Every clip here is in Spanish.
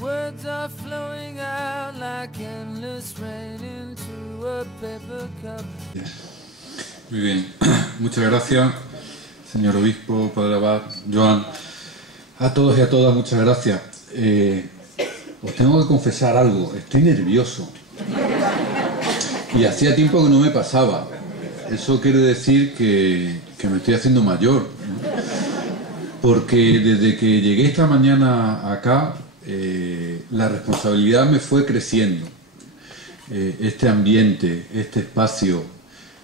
Words are flowing out like endless rain into a paper cup. Muy bien, muchas gracias, señor obispo, padre abad, Joan. A todos y a todas, muchas gracias. Os tengo que confesar algo, estoy nervioso. Y hacía tiempo que no me pasaba. Eso quiere decir que me estoy haciendo mayor, ¿no? Porque desde que llegué esta mañana acá, la responsabilidad me fue creciendo. Este ambiente, este espacio,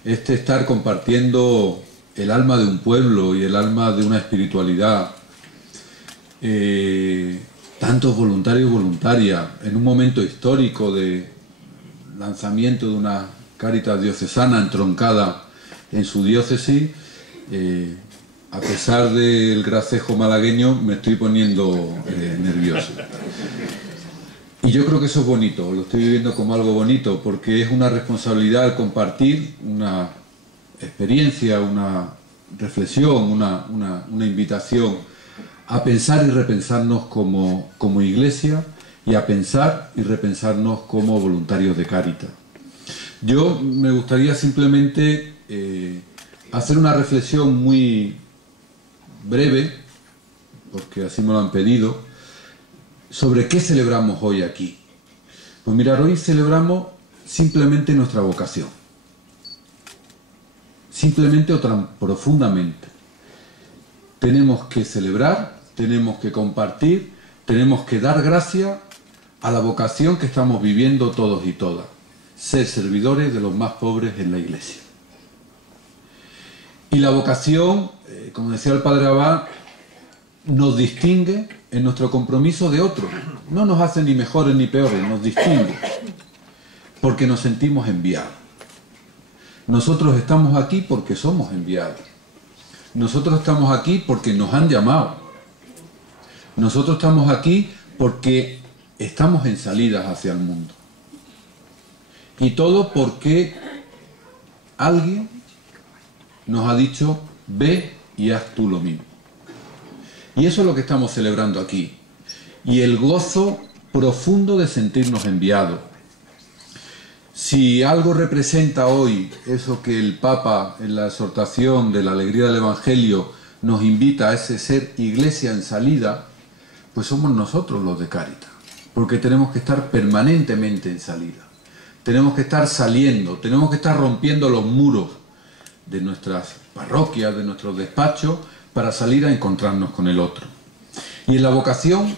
este estar compartiendo el alma de un pueblo y el alma de una espiritualidad, tantos voluntarios y voluntarias, en un momento histórico de lanzamiento de una Cáritas diocesana entroncada en su diócesis, a pesar del gracejo malagueño, me estoy poniendo nervioso. Y yo creo que eso es bonito, lo estoy viviendo como algo bonito, porque es una responsabilidad el compartir una experiencia, una reflexión, una invitación a pensar y repensarnos como iglesia y a pensar y repensarnos como voluntarios de Cáritas. Yo me gustaría simplemente hacer una reflexión muy breve, porque así me lo han pedido, sobre qué celebramos hoy aquí. Pues mirar, hoy celebramos simplemente nuestra vocación. Simplemente o tan profundamente. Tenemos que celebrar, tenemos que compartir, tenemos que dar gracias a la vocación que estamos viviendo todos y todas. Ser servidores de los más pobres en la iglesia. Y la vocación, como decía el padre abad, nos distingue en nuestro compromiso de otros. No nos hace ni mejores ni peores, nos distingue. Porque nos sentimos enviados. Nosotros estamos aquí porque somos enviados. Nosotros estamos aquí porque nos han llamado. Nosotros estamos aquí porque estamos en salidas hacia el mundo. Y todo porque alguien nos ha dicho, ve y haz tú lo mismo. Y eso es lo que estamos celebrando aquí. Y el gozo profundo de sentirnos enviados. Si algo representa hoy eso que el Papa en la exhortación de la alegría del Evangelio nos invita a ese ser iglesia en salida, pues somos nosotros los de Cáritas. Porque tenemos que estar permanentemente en salida. Tenemos que estar saliendo, tenemos que estar rompiendo los muros de nuestras parroquias, de nuestros despachos, para salir a encontrarnos con el otro. Y en la vocación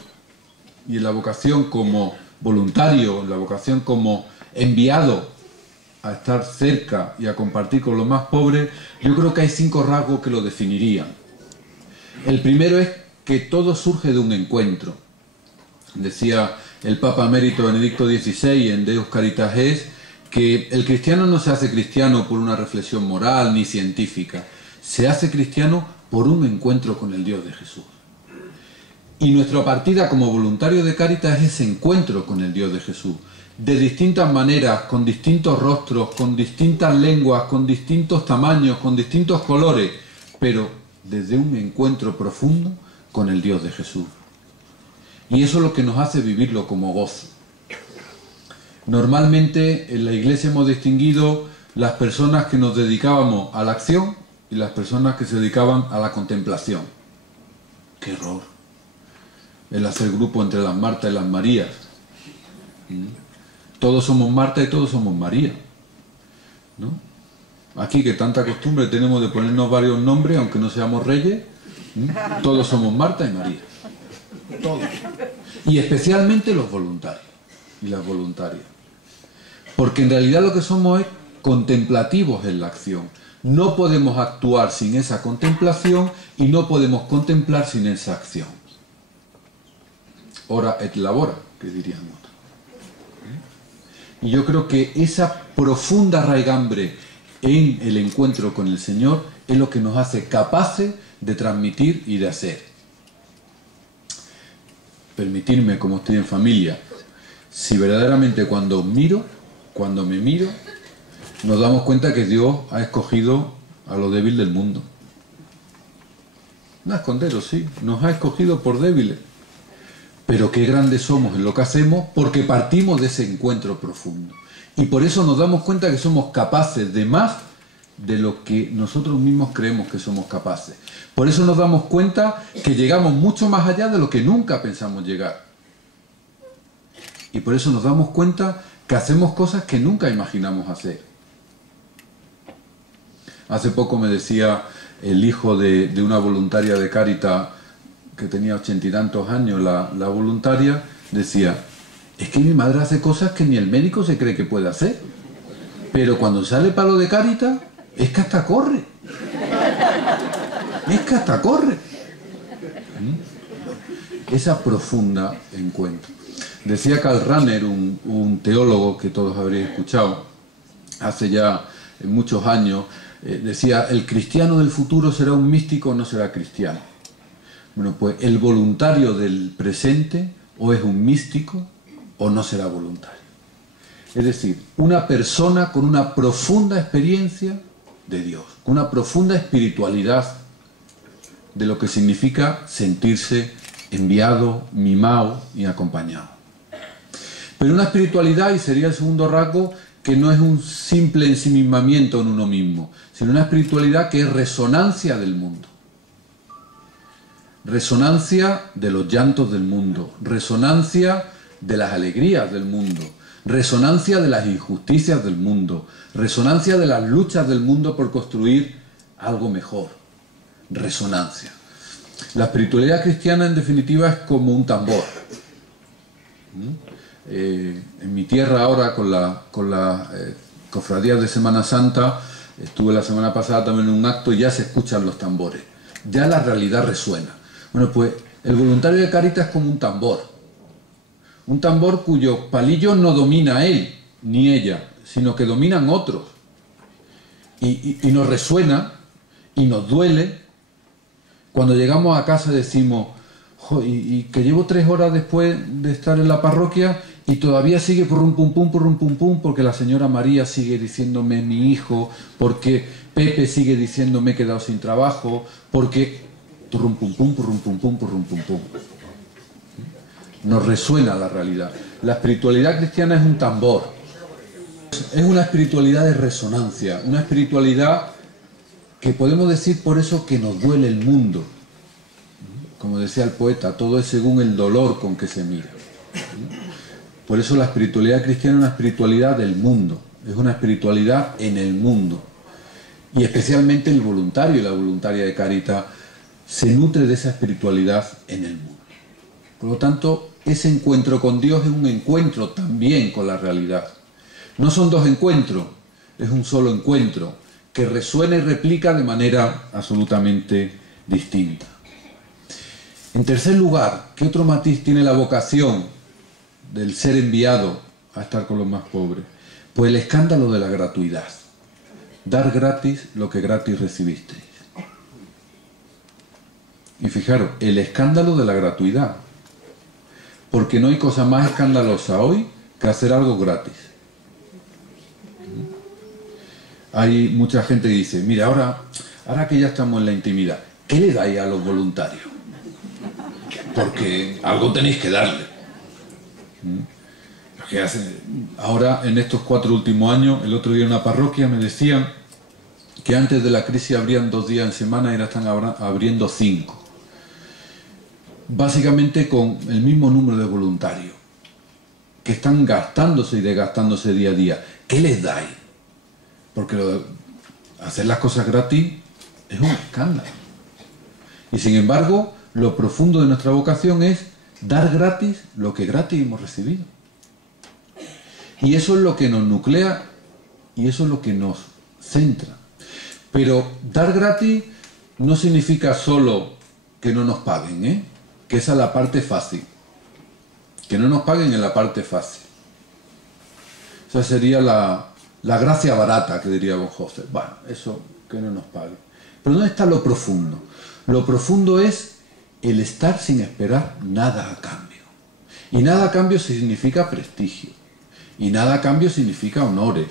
como voluntario, en la vocación como enviado a estar cerca y a compartir con los más pobres, yo creo que hay 5 rasgos que lo definirían. El primero es que todo surge de un encuentro. Decía el Papa Emérito Benedicto XVI en Deus Caritas Es, que el cristiano no se hace cristiano por una reflexión moral ni científica, se hace cristiano por un encuentro con el Dios de Jesús. Y nuestra partida como voluntario de Cáritas es ese encuentro con el Dios de Jesús, de distintas maneras, con distintos rostros, con distintas lenguas, con distintos tamaños, con distintos colores, pero desde un encuentro profundo con el Dios de Jesús. Y eso es lo que nos hace vivirlo como gozo. Normalmente en la iglesia hemos distinguido las personas que nos dedicábamos a la acción y las personas que se dedicaban a la contemplación. ¡Qué error! El hacer grupo entre las Martas y las Marías. Todos somos Marta y todos somos María, ¿no? Aquí que tanta costumbre tenemos de ponernos varios nombres, aunque no seamos reyes, todos somos Marta y María. Todos. Y especialmente los voluntarios y las voluntarias. Porque en realidad lo que somos es contemplativos en la acción. No podemos actuar sin esa contemplación y no podemos contemplar sin esa acción. Ora et labora, que dirían otros. Y yo creo que esa profunda raigambre en el encuentro con el Señor es lo que nos hace capaces de transmitir y de hacer. Permitirme, como estoy en familia, si verdaderamente cuando me miro, nos damos cuenta que Dios ha escogido a lo débil del mundo. No a esconderos, sí, nos ha escogido por débiles, Pero qué grandes somos en lo que hacemos porque partimos de ese encuentro profundo. Y por eso nos damos cuenta que somos capaces de más de lo que nosotros mismos creemos que somos capaces. Por eso nos damos cuenta que llegamos mucho más allá de lo que nunca pensamos llegar. Y por eso nos damos cuenta que hacemos cosas que nunca imaginamos hacer. Hace poco me decía el hijo de una voluntaria de Cáritas que tenía 80 y tantos años, la voluntaria, decía, es que mi madre hace cosas que ni el médico se cree que puede hacer. Pero cuando sale para lo de Cáritas, es que hasta corre. Es que hasta corre. Esa profunda encuentro. Decía Karl Rahner, un teólogo que todos habréis escuchado, hace ya muchos años, decía, el cristiano del futuro será un místico o no será cristiano. Bueno, pues el voluntario del presente o es un místico o no será voluntario. Es decir, una persona con una profunda experiencia de Dios, con una profunda espiritualidad de lo que significa sentirse enviado, mimado y acompañado. Pero una espiritualidad, y sería el segundo rasgo, que no es un simple ensimismamiento en uno mismo, sino una espiritualidad que es resonancia del mundo. Resonancia de los llantos del mundo, resonancia de las alegrías del mundo, resonancia de las injusticias del mundo, resonancia de las luchas del mundo por construir algo mejor, resonancia. La espiritualidad cristiana en definitiva es como un tambor. En mi tierra ahora con la cofradía de Semana Santa, estuve la semana pasada también en un acto y ya se escuchan los tambores, ya la realidad resuena. Bueno, pues el voluntario de Cáritas es como un tambor cuyos palillos no domina él ni ella, sino que dominan otros. Y nos resuena y nos duele. Cuando llegamos a casa decimos, y que llevo 3 horas después de estar en la parroquia y todavía sigue purrum pum pum, porque la señora María sigue diciéndome mi hijo, porque Pepe sigue diciéndome he quedado sin trabajo, porque purrum pum pum. Nos resuena la realidad. La espiritualidad cristiana es un tambor. Es una espiritualidad de resonancia, una espiritualidad que podemos decir por eso que nos duele el mundo. Como decía el poeta, todo es según el dolor con que se mira. Por eso la espiritualidad cristiana es una espiritualidad del mundo, es una espiritualidad en el mundo. Y especialmente el voluntario y la voluntaria de Cáritas se nutre de esa espiritualidad en el mundo. Por lo tanto, ese encuentro con Dios es un encuentro también con la realidad. No son 2 encuentros, es un solo encuentro que resuena y replica de manera absolutamente distinta. En tercer lugar, ¿qué otro matiz tiene la vocación del ser enviado a estar con los más pobres? Pues el escándalo de la gratuidad. Dar gratis lo que gratis recibisteis. Y fijaros, el escándalo de la gratuidad. Porque no hay cosa más escandalosa hoy que hacer algo gratis. Hay mucha gente que dice, mira, ahora que ya estamos en la intimidad, ¿qué le dais a los voluntarios? Porque algo tenéis que darle. Ahora, en estos 4 últimos años, el otro día en una parroquia me decían que antes de la crisis abrían 2 días en semana y ahora están abriendo 5. Básicamente con el mismo número de voluntarios que están gastándose y desgastándose día a día. ¿Qué les dais? Porque hacer las cosas gratis es un escándalo. Y sin embargo, lo profundo de nuestra vocación es dar gratis lo que gratis hemos recibido. Y eso es lo que nos nuclea y eso es lo que nos centra. Pero dar gratis no significa solo que no nos paguen, que esa es la parte fácil. Que no nos paguen en la parte fácil. Esa sería la gracia barata, que diría von Hofstede. Bueno, eso, que no nos paguen. Pero ¿dónde está lo profundo? Lo profundo es el estar sin esperar nada a cambio. Y nada a cambio significa prestigio. Y nada a cambio significa honores.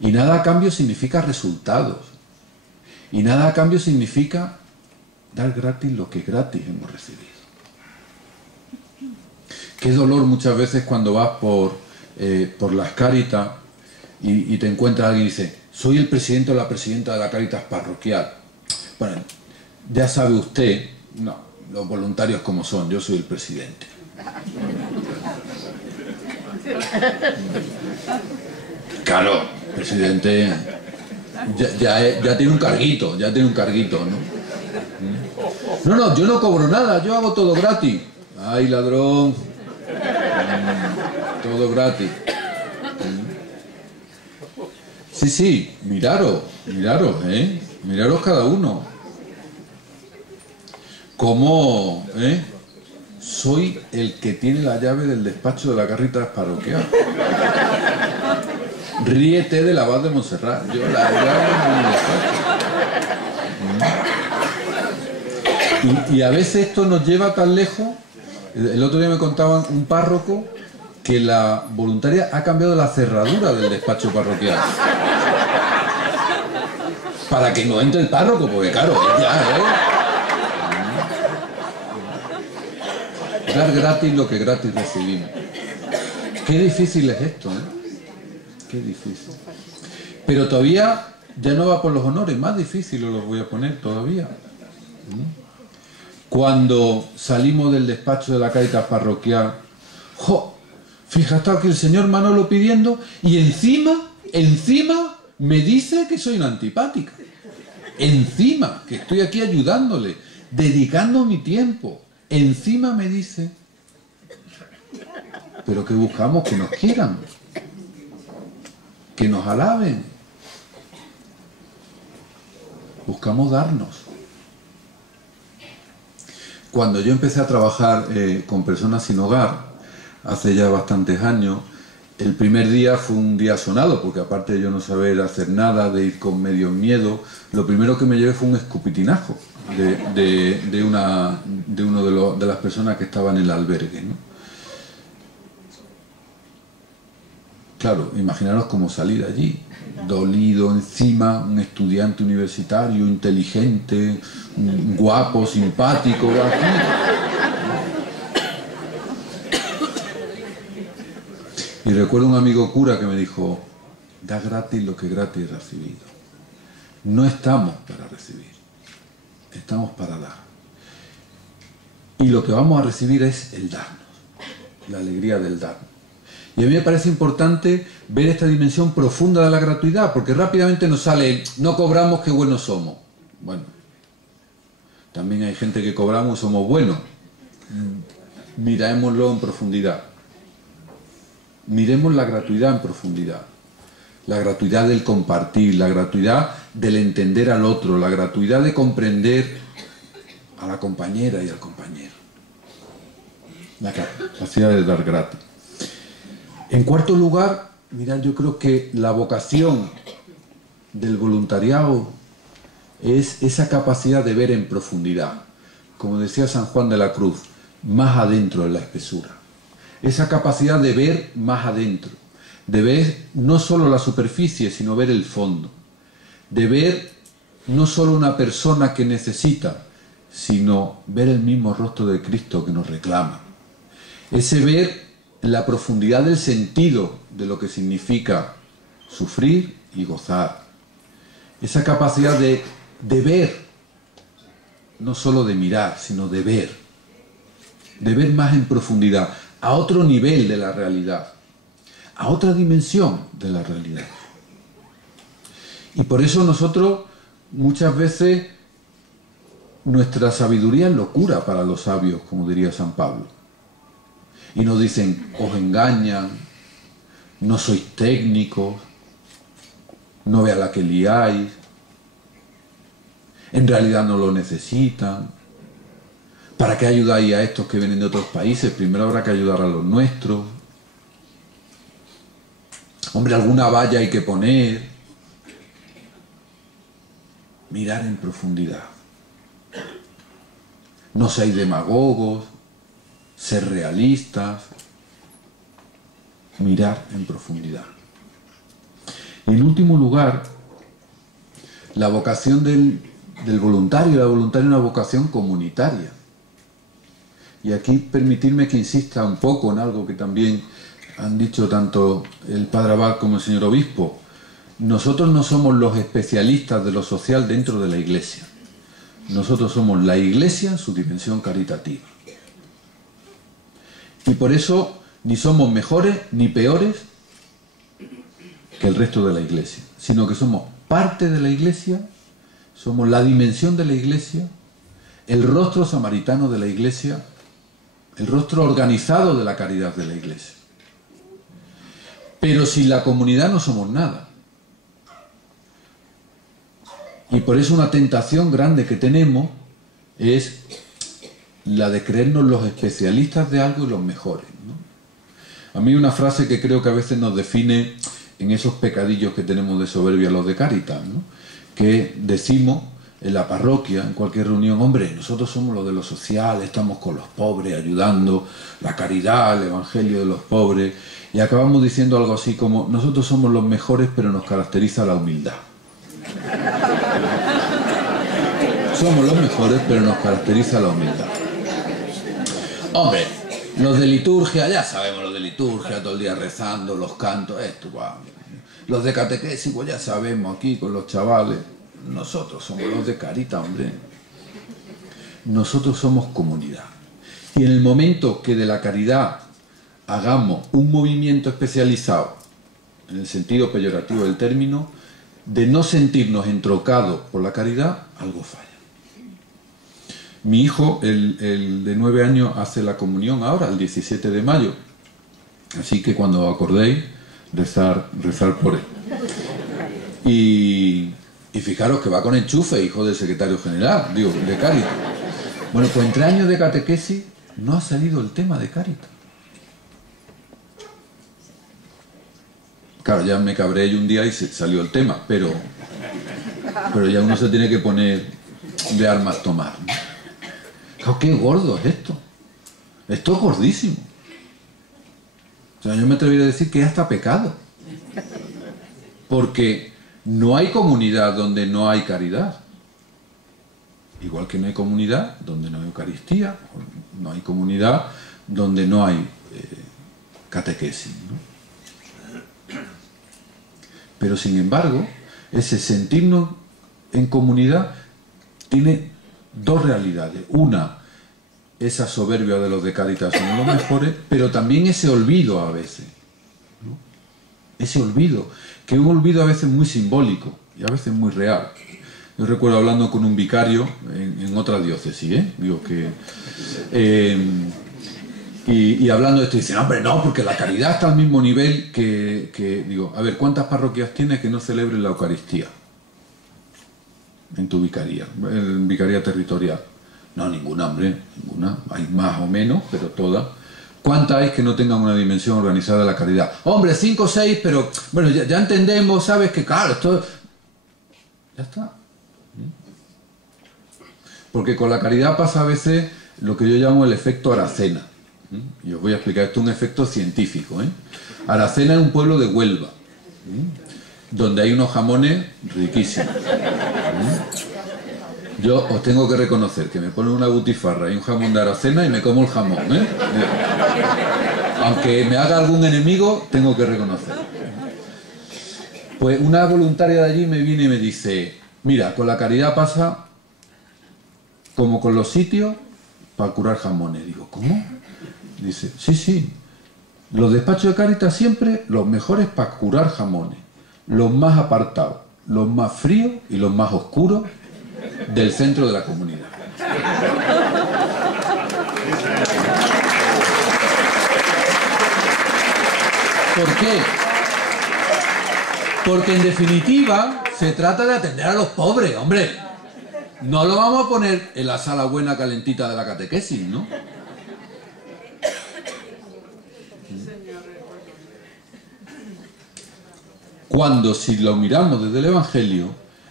Y nada a cambio significa resultados. Y nada a cambio significa dar gratis lo que gratis hemos recibido. Qué dolor muchas veces cuando vas por las Cáritas y te encuentras alguien y dice, soy el presidente o la presidenta de la Cáritas parroquial. Bueno, ya sabe usted, no, los voluntarios como son, yo soy el presidente. Claro, presidente ya tiene un carguito, ¿no? No, yo no cobro nada, yo hago todo gratis. Ay, ladrón. Todo gratis. Sí, miraros, miraros cada uno. Cómo, soy el que tiene la llave del despacho de la Cáritas parroquial. Ríete del abad de Montserrat. Yo la llave en mi despacho. Y a veces esto nos lleva tan lejos. El otro día me contaban un párroco que la voluntaria ha cambiado la cerradura del despacho parroquial. Para que no entre el párroco, porque claro, dar gratis lo que gratis recibimos. Qué difícil es esto, Qué difícil. Pero todavía ya no va por los honores, más difícil os los voy a poner todavía. Cuando salimos del despacho de la Cáritas parroquial, fíjate que el señor Manolo pidiendo y encima me dice que soy una antipática. Encima, que estoy aquí ayudándole, dedicando mi tiempo. Encima me dice, pero que buscamos que nos quieran, que nos alaben. Buscamos darnos. Cuando yo empecé a trabajar con personas sin hogar, hace ya bastantes años, el primer día fue un día sonado, porque aparte de yo no saber hacer nada, de ir con medio miedo, lo primero que me llevé fue un escupitinajo de una de las personas que estaban en el albergue, ¿no? Claro, imaginaros cómo salí de allí, dolido, encima un estudiante universitario, inteligente, guapo, simpático, Y recuerdo un amigo cura que me dijo, da gratis lo que gratis he recibido. No estamos para recibir, estamos para dar. Y lo que vamos a recibir es el darnos, la alegría del dar. Y a mí me parece importante ver esta dimensión profunda de la gratuidad, porque rápidamente nos sale, no cobramos, qué buenos somos. Bueno, también hay gente que cobramos y somos buenos. Mirémoslo en profundidad. Miremos la gratuidad en profundidad. La gratuidad del compartir, la gratuidad del entender al otro, la gratuidad de comprender a la compañera y al compañero. La capacidad de dar gratis. En cuarto lugar, mirad, yo creo que la vocación del voluntariado es esa capacidad de ver en profundidad. Como decía San Juan de la Cruz, más adentro de la espesura. Esa capacidad de ver más adentro, de ver no solo la superficie, sino ver el fondo, de ver no solo una persona que necesita, sino ver el mismo rostro de Cristo que nos reclama. Ese ver la profundidad del sentido de lo que significa sufrir y gozar. Esa capacidad de ver, no solo de mirar, sino de ver más en profundidad, a otro nivel de la realidad, a otra dimensión de la realidad. Y por eso nosotros muchas veces nuestra sabiduría es locura para los sabios, como diría San Pablo. Y nos dicen, os engañan, no sois técnicos, no veáis la que liáis, en realidad no lo necesitan. ¿Para qué ayudáis a estos que vienen de otros países? Primero habrá que ayudar a los nuestros. Hombre, alguna valla hay que poner. Mirar en profundidad. No seáis demagogos, ser realistas. Mirar en profundidad. Y en último lugar, la vocación del voluntario. La voluntaria es una vocación comunitaria. Y aquí permitirme que insista un poco en algo que también han dicho tanto el padre Abad como el señor obispo. Nosotros no somos los especialistas de lo social dentro de la Iglesia. Nosotros somos la Iglesia en su dimensión caritativa. Y por eso ni somos mejores ni peores que el resto de la Iglesia, sino que somos parte de la Iglesia, somos la dimensión de la Iglesia, el rostro samaritano de la Iglesia, el rostro organizado de la caridad de la Iglesia. Pero sin la comunidad no somos nada. Y por eso una tentación grande que tenemos es la de creernos los especialistas de algo y los mejores, ¿no? A mí una frase que creo que a veces nos define en esos pecadillos que tenemos de soberbia los de Cáritas, ¿no? Que decimos en la parroquia, en cualquier reunión, hombre, nosotros somos los de lo social, estamos con los pobres, ayudando, la caridad, el evangelio de los pobres, y acabamos diciendo algo así como, nosotros somos los mejores, pero nos caracteriza la humildad. Somos los mejores, pero nos caracteriza la humildad. Hombre, los de liturgia, ya sabemos los de liturgia, todo el día rezando, los cantos, esto, wow. Los de catequesis, pues ya sabemos aquí con los chavales. Nosotros somos los de Carita, hombre. Nosotros somos comunidad. Y en el momento que de la caridad hagamos un movimiento especializado, en el sentido peyorativo del término, de no sentirnos entrocados por la caridad, algo falla. Mi hijo, el de 9 años, hace la comunión ahora, el 17 de mayo. Así que cuando acordéis, rezar por él. Y fijaros que va con enchufe, hijo del secretario general, digo, de Cáritas. Bueno, pues en 3 años de catequesis no ha salido el tema de Cáritas. Claro, ya me cabré yo un día y salió el tema, pero ya uno se tiene que poner de armas tomar, ¿no? Claro, qué gordo es esto. Esto es gordísimo. O sea, yo me atrevería a decir que es hasta pecado. Porque no hay comunidad donde no hay caridad. Igual que no hay comunidad donde no hay Eucaristía, no hay comunidad donde no hay catequesis, ¿no? Pero sin embargo, ese sentirnos en comunidad tiene dos realidades. Una, esa soberbia de los de Cáritas son los mejores, pero también ese olvido a veces, ¿no? Ese olvido, que es un olvido a veces muy simbólico y a veces muy real. Yo recuerdo hablando con un vicario en otra diócesis, digo que... Y hablando de esto, dicen, hombre, no, porque la caridad está al mismo nivel que... Digo, a ver, ¿cuántas parroquias tienes que no celebren la Eucaristía? En tu vicaría, en vicaría territorial. No, ninguna, hombre, ninguna. Hay más o menos, pero todas. ¿Cuántas hay que no tengan una dimensión organizada de la caridad? Hombre, 5 o 6, pero bueno, ya entendemos, ¿sabes? Que claro, esto... Ya está. Porque con la caridad pasa a veces lo que yo llamo el efecto Aracena. Y os voy a explicar, esto es un efecto científico, Aracena es un pueblo de Huelva, donde hay unos jamones riquísimos. Yo os tengo que reconocer que me ponen una butifarra y un jamón de Aracena y me como el jamón, Aunque me haga algún enemigo, tengo que reconocer. Pues una voluntaria de allí me viene y me dice, mira, con la caridad pasa como con los sitios para curar jamones. Digo, ¿cómo? Dice, sí, los despachos de Cáritas siempre los mejores para curar jamones, los más apartados, los más fríos y los más oscuros del centro de la comunidad. ¿Por qué? Porque en definitiva se trata de atender a los pobres, hombre. No lo vamos a poner en la sala buena calentita de la catequesis, ¿no? Cuando, si lo miramos desde el Evangelio,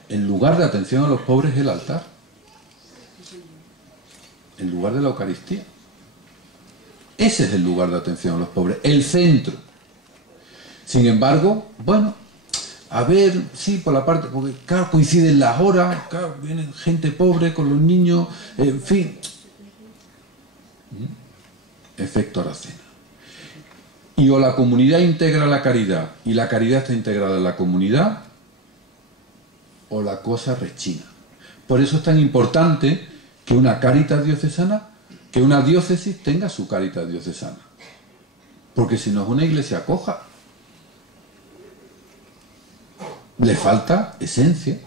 en lugar de atención a los pobres es el altar. En lugar de la Eucaristía. Ese es el lugar de atención a los pobres, el centro. Sin embargo, bueno, a ver, sí, por la parte, porque claro, coinciden las horas, claro, vienen gente pobre con los niños, en fin. efecto Aracena. Y o la comunidad integra la caridad y la caridad está integrada en la comunidad, o la cosa rechina. Por eso es tan importante que una Cáritas diocesana, que una diócesis tenga su Cáritas diocesana. Porque si no es una iglesia coja. Le falta esencia.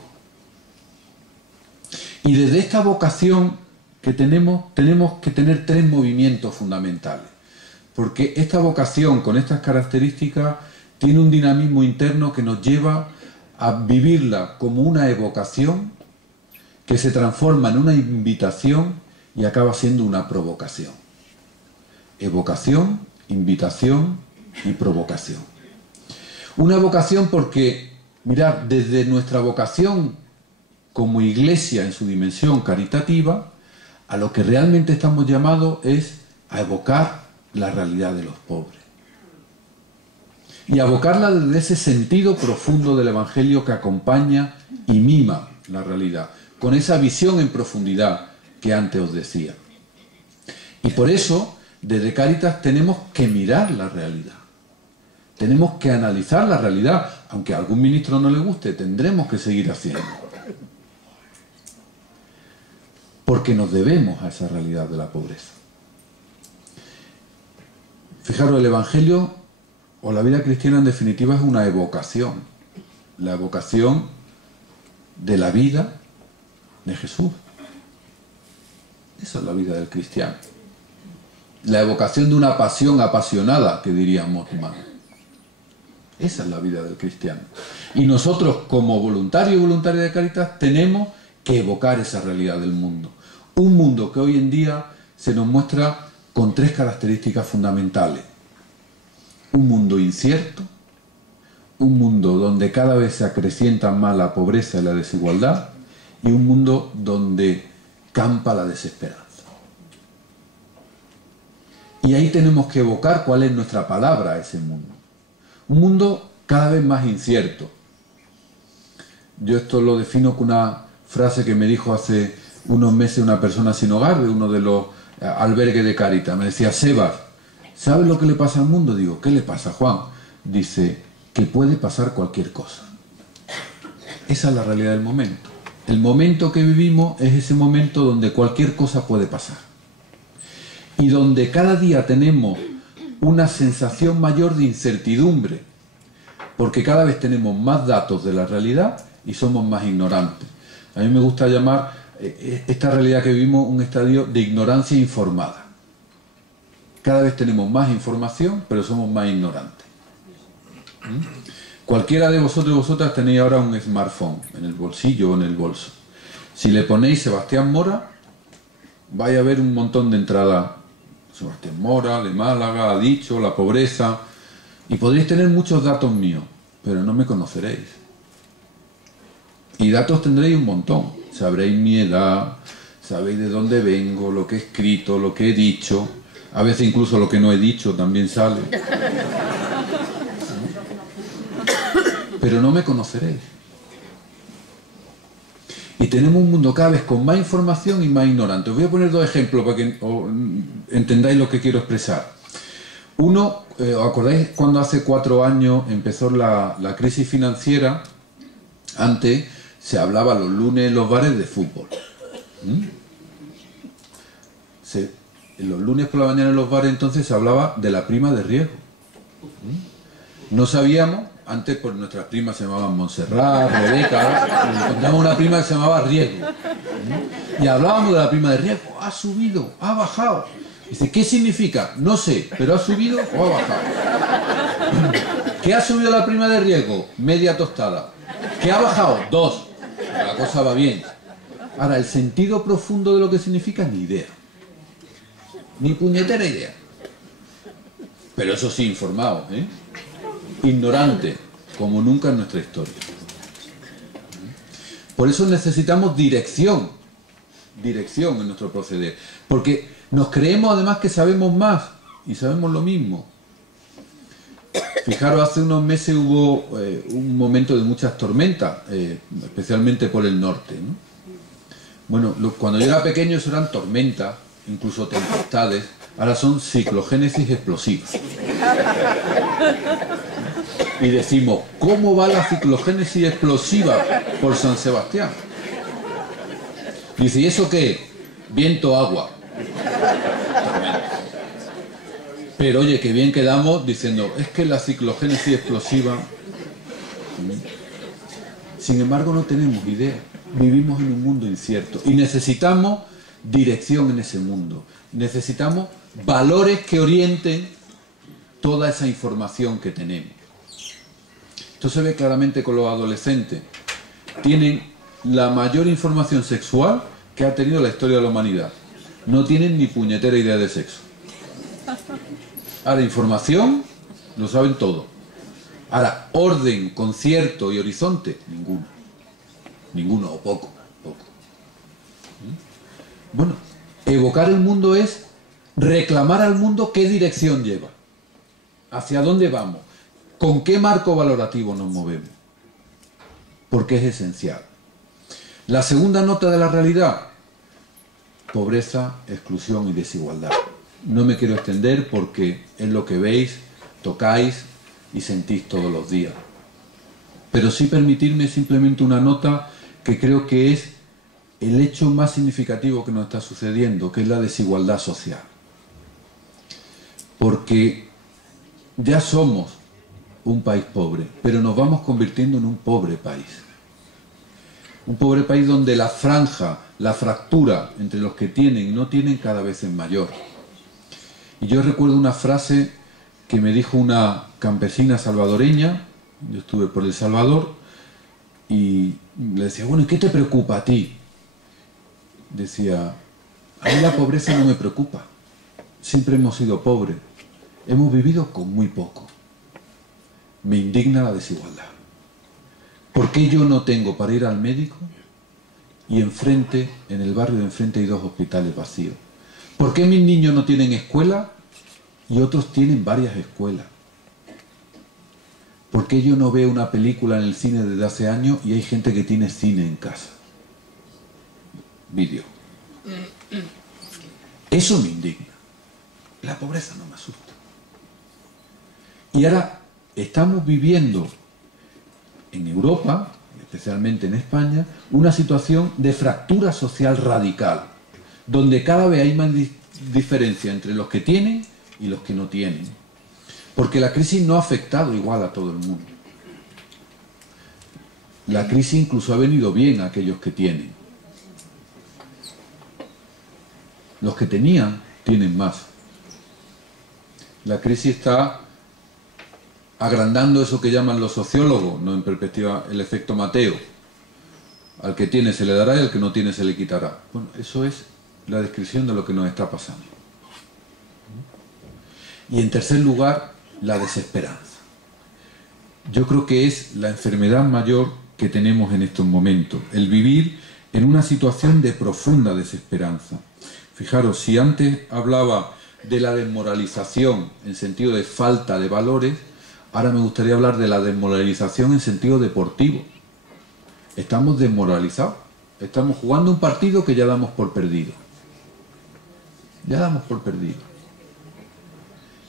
Y desde esta vocación que tenemos que tener tres movimientos fundamentales. Porque esta vocación con estas características tiene un dinamismo interno que nos lleva a vivirla como una evocación que se transforma en una invitación y acaba siendo una provocación. Evocación, invitación y provocación. Una vocación porque, mirad, desde nuestra vocación como iglesia en su dimensión caritativa, a lo que realmente estamos llamados es a evocar la realidad de los pobres. Y a evocarla desde ese sentido profundo del Evangelio que acompaña y mima la realidad, con esa visión en profundidad que antes os decía. Y por eso, desde Cáritas tenemos que mirar la realidad. Tenemos que analizar la realidad, aunque a algún ministro no le guste, tendremos que seguir haciendo. Porque nos debemos a esa realidad de la pobreza. Fijaros, el Evangelio o la vida cristiana en definitiva es una evocación. La evocación de la vida de Jesús. Esa es la vida del cristiano. La evocación de una pasión apasionada, que diría Mottman. Esa es la vida del cristiano. Y nosotros, como voluntarios y voluntarias de Cáritas, tenemos que evocar esa realidad del mundo. Un mundo que hoy en día se nos muestra con tres características fundamentales. Un mundo incierto, un mundo donde cada vez se acrecientan más la pobreza y la desigualdad, y un mundo donde campa la desesperanza. Y ahí tenemos que evocar cuál es nuestra palabra a ese mundo. Un mundo cada vez más incierto. Yo esto lo defino con una frase que me dijo hace unos meses una persona sin hogar de uno de los albergues de Cáritas. Me decía: Sebas, ¿sabes lo que le pasa al mundo? Digo, ¿qué le pasa, Juan? Dice, que puede pasar cualquier cosa. Esa es la realidad del momento. El momento que vivimos es ese momento donde cualquier cosa puede pasar. Y donde cada día tenemos una sensación mayor de incertidumbre, porque cada vez tenemos más datos de la realidad y somos más ignorantes. A mí me gusta llamar esta realidad que vivimos un estadio de ignorancia informada. Cada vez tenemos más información, pero somos más ignorantes. Cualquiera de vosotros y vosotras tenéis ahora un smartphone en el bolsillo o en el bolso. Si le ponéis Sebastián Mora, vais a ver un montón de entradas. Sebastián Mora, de Málaga, ha dicho, la pobreza. Y podréis tener muchos datos míos, pero no me conoceréis. Y datos tendréis un montón. Sabréis mi edad, sabéis de dónde vengo, lo que he escrito, lo que he dicho. A veces incluso lo que no he dicho también sale. Pero no me conoceréis. Y tenemos un mundo cada vez con más información y más ignorante. Os voy a poner dos ejemplos para que entendáis lo que quiero expresar. Uno, ¿os acordáis cuando hace 4 años empezó la crisis financiera? Antes se hablaba los lunes en los bares de fútbol. Los lunes por la mañana en los bares entonces se hablaba de la prima de riesgo. No sabíamos, antes por nuestras primas se llamaban Montserrat, Rebeca, encontramos una prima que se llamaba Riesgo. Y hablábamos de la prima de riesgo. Ha subido, ha bajado. Dice, ¿qué significa? No sé, pero ha subido o ha bajado. ¿Qué ha subido la prima de riesgo? Media tostada. ¿Qué ha bajado? 2. La cosa va bien. Ahora, el sentido profundo de lo que significa, ni idea. Ni puñetera idea. Pero eso sí, informado, ignorante, como nunca en nuestra historia. Por eso necesitamos dirección en nuestro proceder. Porque nos creemos además que sabemos más y sabemos lo mismo. Fijaros, hace unos meses hubo un momento de muchas tormentas, especialmente por el norte, ¿no? Bueno, cuando yo era pequeño eso eran tormentas, incluso tempestades. ahora son ciclogénesis explosiva. Y decimos, ¿cómo va la ciclogénesis explosiva por San Sebastián? Dice, ¿y eso qué? Viento, agua. Pero oye, qué bien quedamos diciendo, es que la ciclogénesis explosiva... Sin embargo, no tenemos idea. Vivimos en un mundo incierto y necesitamos dirección en ese mundo. Necesitamos valores que orienten toda esa información que tenemos. Esto se ve claramente con los adolescentes. Tienen la mayor información sexual que ha tenido la historia de la humanidad. No tienen ni puñetera idea de sexo. Ahora, información, lo saben todo. Ahora, orden, concierto y horizonte, ninguno. Ninguno, o poco. Bueno, evocar el mundo es reclamar al mundo qué dirección lleva, hacia dónde vamos, con qué marco valorativo nos movemos, porque es esencial. La segunda nota de la realidad, pobreza, exclusión y desigualdad. No me quiero extender porque es lo que veis, tocáis y sentís todos los días. Pero sí permitirme simplemente una nota que creo que es el hecho más significativo que nos está sucediendo, que es la desigualdad social. Porque ya somos un país pobre, pero nos vamos convirtiendo en un pobre país. Un pobre país donde la franja, la fractura entre los que tienen y no tienen cada vez es mayor. Y yo recuerdo una frase que me dijo una campesina salvadoreña, yo estuve por El Salvador, y le decía, bueno, ¿y qué te preocupa a ti? Decía, a mí la pobreza no me preocupa, siempre hemos sido pobres, hemos vivido con muy poco. Me indigna la desigualdad. ¿Por qué yo no tengo para ir al médico y enfrente, en el barrio de enfrente hay 2 hospitales vacíos? ¿Por qué mis niños no tienen escuela y otros tienen varias escuelas? ¿Por qué yo no veo una película en el cine desde hace años y hay gente que tiene cine en casa? Vídeo. Eso me indigna. La pobreza no me asusta. Y ahora estamos viviendo en Europa, especialmente en España, una situación de fractura social radical, donde cada vez hay más diferencia entre los que tienen y los que no tienen. Porque la crisis no ha afectado igual a todo el mundo. La crisis incluso ha venido bien a aquellos que tienen. Los que tenían, tienen más. La crisis está agrandando eso que llaman los sociólogos, no en perspectiva el efecto Mateo. Al que tiene se le dará y al que no tiene se le quitará. Bueno, eso es la descripción de lo que nos está pasando. Y en tercer lugar, la desesperanza. Yo creo que es la enfermedad mayor que tenemos en estos momentos, el vivir en una situación de profunda desesperanza. Fijaros, si antes hablaba de la desmoralización en sentido de falta de valores, ahora me gustaría hablar de la desmoralización en sentido deportivo. Estamos desmoralizados, estamos jugando un partido que ya damos por perdido. Ya damos por perdido.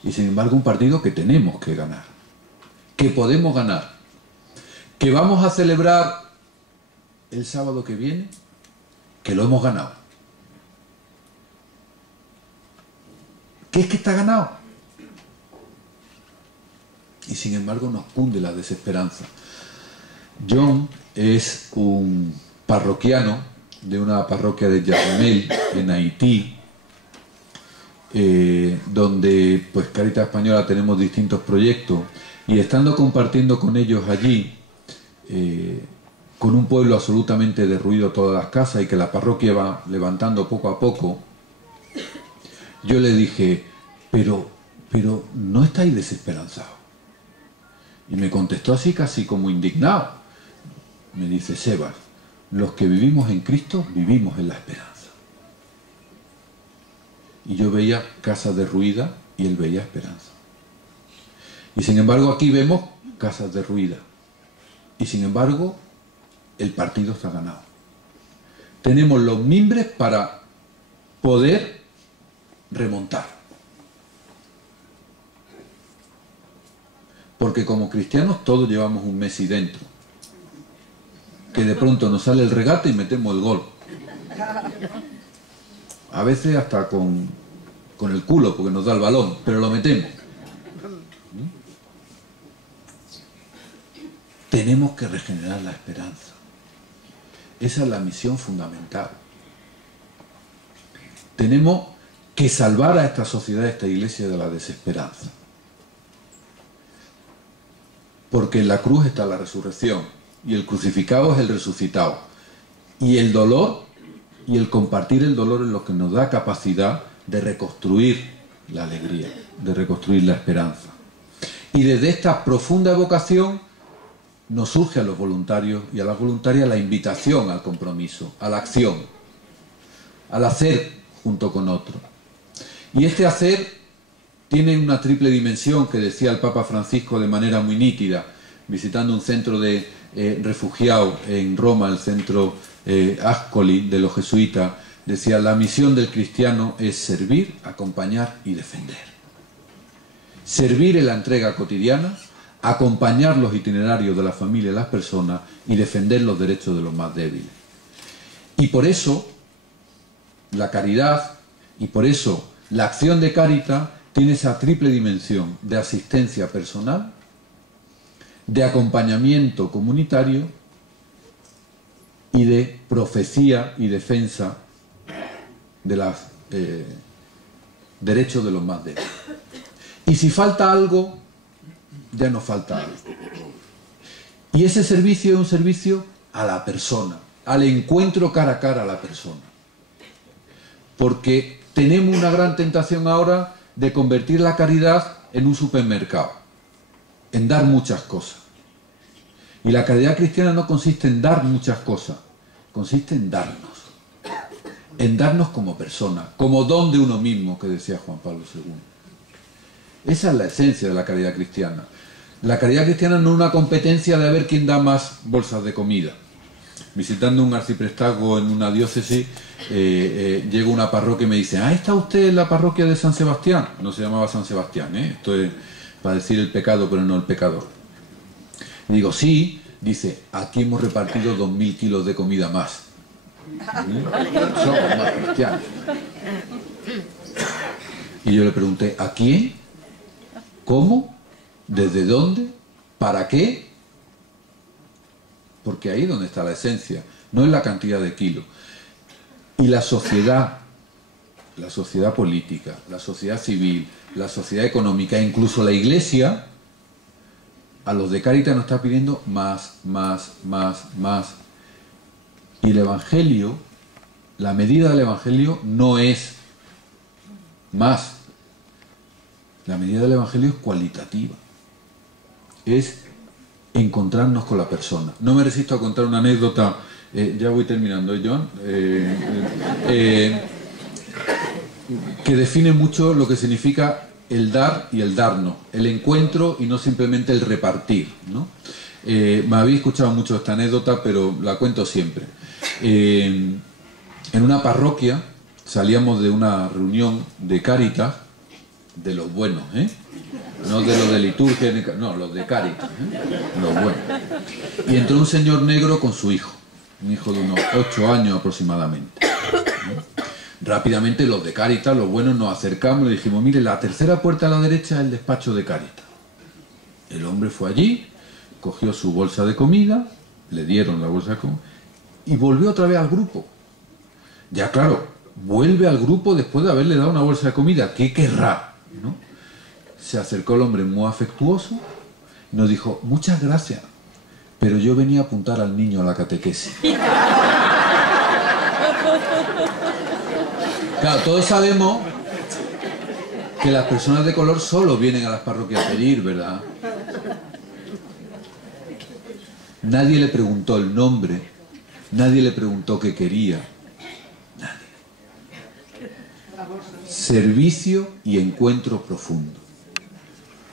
Y sin embargo un partido que tenemos que ganar, que podemos ganar, que vamos a celebrar el sábado que viene, que lo hemos ganado. ¿Qué es que está ganado? Y sin embargo nos cunde la desesperanza. John es un parroquiano de una parroquia de Yarmel, en Haití, donde pues Cáritas Española tenemos distintos proyectos, y estando compartiendo con ellos allí, con un pueblo absolutamente derruido todas las casas y que la parroquia va levantando poco a poco, yo le dije, pero ¿no estáis desesperanzados? Y me contestó así casi como indignado. Me dice, Sebas, los que vivimos en Cristo vivimos en la esperanza. Y yo veía casas derruidas y él veía esperanza. Y sin embargo aquí vemos casas derruidas. Y sin embargo el partido está ganado. Tenemos los mimbres para poder remontar. Porque como cristianos todos llevamos un Messi dentro, que de pronto nos sale el regate y metemos el gol. A veces hasta con el culo, porque nos da el balón, pero lo metemos. Tenemos que regenerar la esperanza. Esa es la misión fundamental. Tenemos que salvar a esta sociedad, a esta iglesia de la desesperanza. Porque en la cruz está la resurrección y el crucificado es el resucitado. Y el dolor y el compartir el dolor es lo que nos da capacidad de reconstruir la alegría, de reconstruir la esperanza. Y desde esta profunda vocación nos surge a los voluntarios y a las voluntarias la invitación al compromiso, a la acción, al hacer junto con otros. Y este hacer tiene una triple dimensión que decía el Papa Francisco de manera muy nítida, visitando un centro de refugiados en Roma, el centro Ascoli de los jesuitas. Decía: la misión del cristiano es servir, acompañar y defender. Servir en la entrega cotidiana, acompañar los itinerarios de la familia y las personas y defender los derechos de los más débiles. Y por eso la caridad y por eso la acción de Cáritas tiene esa triple dimensión de asistencia personal, de acompañamiento comunitario y de profecía y defensa de los derechos de los más débiles. Y si falta algo, ya no falta algo. Y ese servicio es un servicio a la persona, al encuentro cara a cara a la persona. Porque tenemos una gran tentación ahora de convertir la caridad en un supermercado, en dar muchas cosas. Y la caridad cristiana no consiste en dar muchas cosas, consiste en darnos como personas, como don de uno mismo, que decía Juan Pablo II. Esa es la esencia de la caridad cristiana. La caridad cristiana no es una competencia de a ver quién da más bolsas de comida. Visitando un arciprestazgo en una diócesis, llega una parroquia y me dice: ¿ah, está usted en la parroquia de San Sebastián? No se llamaba San Sebastián, esto es para decir el pecado, pero no el pecador. Y digo: sí. Dice: aquí hemos repartido 2000 kilos de comida más. Somos más cristianos. Y yo le pregunté: ¿a quién? ¿Cómo? ¿Desde dónde? ¿Para qué? Porque ahí es donde está la esencia, no en la cantidad de kilos. Y la sociedad política, la sociedad civil, la sociedad económica e incluso la Iglesia, a los de Cáritas nos está pidiendo más, más, más, más. Y el Evangelio, la medida del Evangelio no es más. La medida del Evangelio es cualitativa. Es encontrarnos con la persona. No me resisto a contar una anécdota, ya voy terminando, Joan, que define mucho lo que significa el dar y el darnos, el encuentro y no simplemente el repartir, ¿no? Me habéis escuchado mucho esta anécdota, pero la cuento siempre. En una parroquia salíamos de una reunión de Cáritas, de los buenos, no de los de liturgia, no, los de Cáritas, los buenos. Y entró un señor negro con su hijo, un hijo de unos 8 años aproximadamente. Rápidamente los de Cáritas, los buenos, nos acercamos y le dijimos: mire, la tercera puerta a la derecha es el despacho de Cáritas. El hombre fue allí, cogió su bolsa de comida, le dieron la bolsa de comida y volvió otra vez al grupo. Ya claro, vuelve al grupo después de haberle dado una bolsa de comida. ¿Qué querrá? ¿No? Se acercó el hombre muy afectuoso y nos dijo: muchas gracias, pero yo venía a apuntar al niño a la catequesis. Claro, todos sabemos que las personas de color solo vienen a las parroquias a pedir, ¿verdad? Nadie le preguntó el nombre, nadie le preguntó qué quería, nadie. Servicio y encuentro profundo,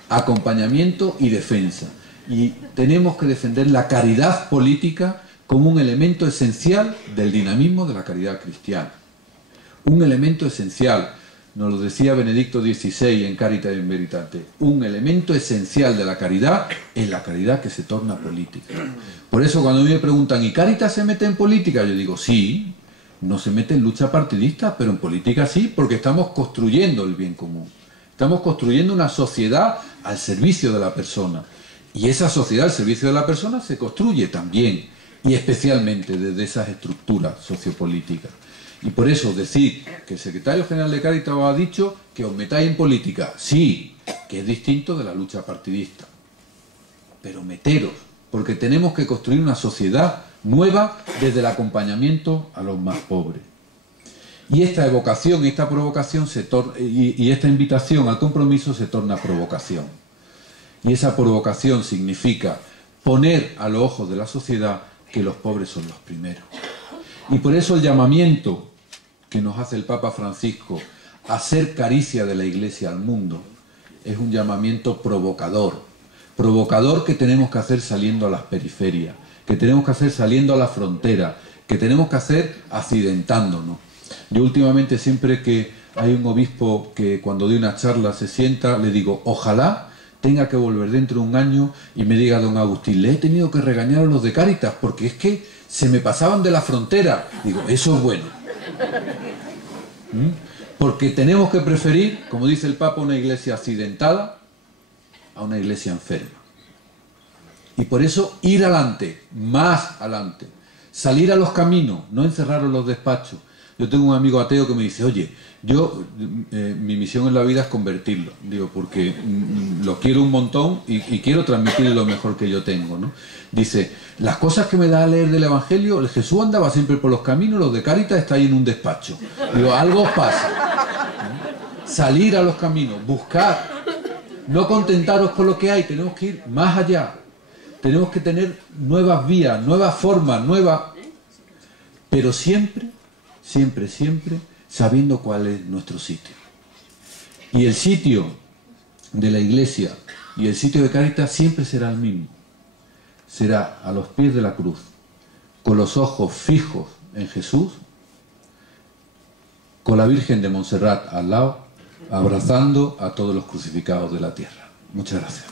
acompañamiento y defensa. Y tenemos que defender la caridad política como un elemento esencial del dinamismo de la caridad cristiana. Un elemento esencial. nos lo decía Benedicto XVI en Caritas in Veritate, un elemento esencial de la caridad es la caridad que se torna política. Por eso cuando a mí me preguntan, ¿y Caritas se mete en política? Yo digo, sí, no se mete en lucha partidista, pero en política sí, porque estamos construyendo el bien común. Estamos construyendo una sociedad al servicio de la persona. Y esa sociedad al servicio de la persona se construye también, y especialmente desde esas estructuras sociopolíticas. Y por eso decir que el secretario general de Cáritas os ha dicho que os metáis en política, sí, que es distinto de la lucha partidista. Pero meteros, porque tenemos que construir una sociedad nueva desde el acompañamiento a los más pobres. Y esta evocación, esta provocación y esta invitación al compromiso se torna provocación. Y esa provocación significa poner a los ojos de la sociedad que los pobres son los primeros. Y por eso el llamamiento que nos hace el Papa Francisco a ser caricia de la Iglesia al mundo es un llamamiento provocador. Provocador que tenemos que hacer saliendo a las periferias, que tenemos que hacer saliendo a la frontera, que tenemos que hacer accidentándonos. Yo últimamente siempre que hay un obispo que cuando doy una charla se sienta, le digo, ojalá tenga que volver dentro de un año y me diga don Agustín, le he tenido que regañar a los de Cáritas porque es que se me pasaban de la frontera. Digo, eso es bueno. Porque tenemos que preferir, como dice el Papa, una iglesia accidentada a una iglesia enferma. Y por eso ir adelante, más adelante, salir a los caminos, no encerrar en los despachos. Yo tengo un amigo ateo que me dice, oye, mi misión en la vida es convertirlo. Digo, porque lo quiero un montón y quiero transmitirle lo mejor que yo tengo, ¿no? Dice, las cosas que me da a leer del Evangelio, el Jesús andaba siempre por los caminos, los de Cáritas está ahí en un despacho. Digo, algo os pasa. Salir a los caminos, buscar, no contentaros con lo que hay, tenemos que ir más allá. Tenemos que tener nuevas vías, nuevas formas, pero siempre, siempre, siempre sabiendo cuál es nuestro sitio. Y el sitio de la Iglesia y el sitio de Cáritas siempre será el mismo. Será a los pies de la cruz, con los ojos fijos en Jesús, con la Virgen de Montserrat al lado, abrazando a todos los crucificados de la tierra. Muchas gracias.